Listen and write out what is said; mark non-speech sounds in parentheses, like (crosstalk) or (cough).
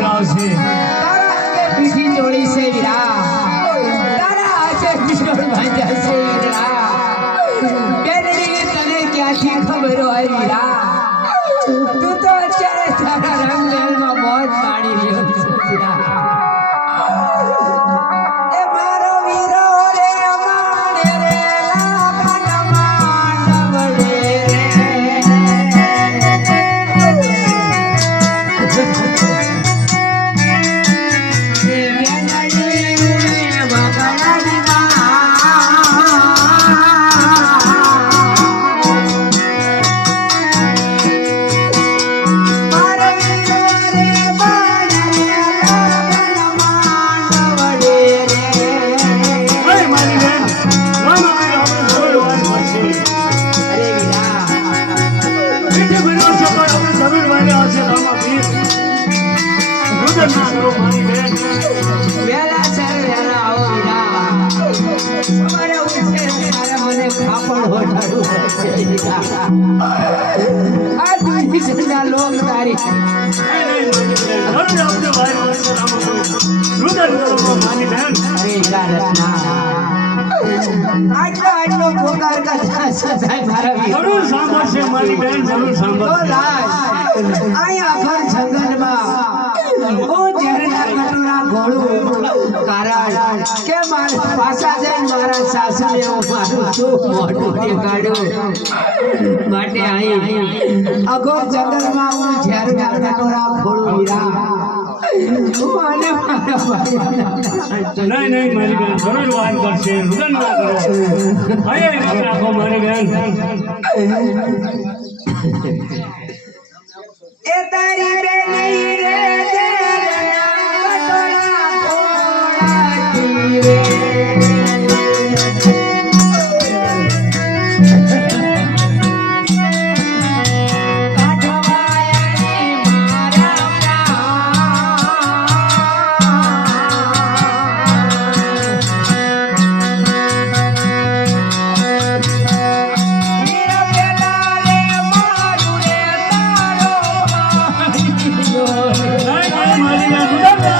Gracias. આટલો આટલો પોકાર કરતા સદાય મારા જરૂર સાંભળશે મારી બેન જરૂર સાંભળશે. મહારાજ કે મારે પાછા જઈને મારા સાસુને હું મારું સુખ મોઢું દેખાડ્યું માટે અહીં અઘોર જંગલમાં હું ઝેર ગાંડા ફોડું મીરા. મારી (laughs) Thank you.